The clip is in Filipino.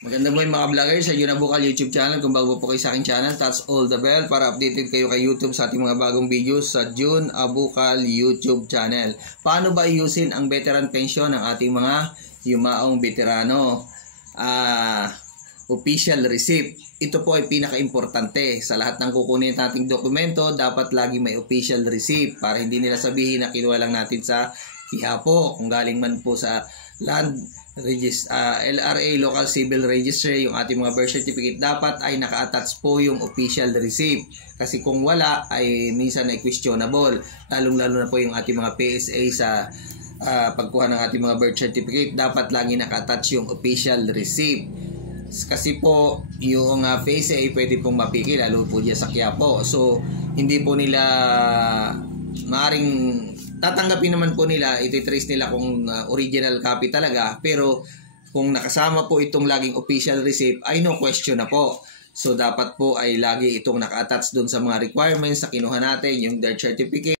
Maganda po yung mga vlogger sa Jun Abukal YouTube channel. Kung bago po kayo sa aking channel, touch all the bell para updated kayo kay YouTube sa ating mga bagong videos sa Jun Abukal YouTube channel. Paano ba iusin ang veteran pension ng ating mga yumaong veterano? Official receipt. Ito po ay pinaka-importante. Sa lahat ng kukunin nating dokumento, dapat lagi may official receipt para hindi nila sabihin na kinuha lang natin sa Quiapo. Kung galing man po sa LRA, Local Civil Registry, yung ating mga birth certificate, dapat ay naka-attach po yung official receipt. Kasi kung wala, ay minsan ay questionable. Lalong-lalo na po yung ating mga PSA sa pagkuha ng ating mga birth certificate, dapat lagi naka-attach yung official receipt. Kasi po, yung PSA pwede pong mapiki, lalo po dyan sa Quiapo. So, hindi po nila maaring tatanggapin naman po nila, ititrace nila kung original copy talaga, pero kung nakasama po itong laging official receipt, ay no question na po. So dapat po ay lagi itong naka-attach doon sa mga requirements na kinuha natin, yung birth certificate.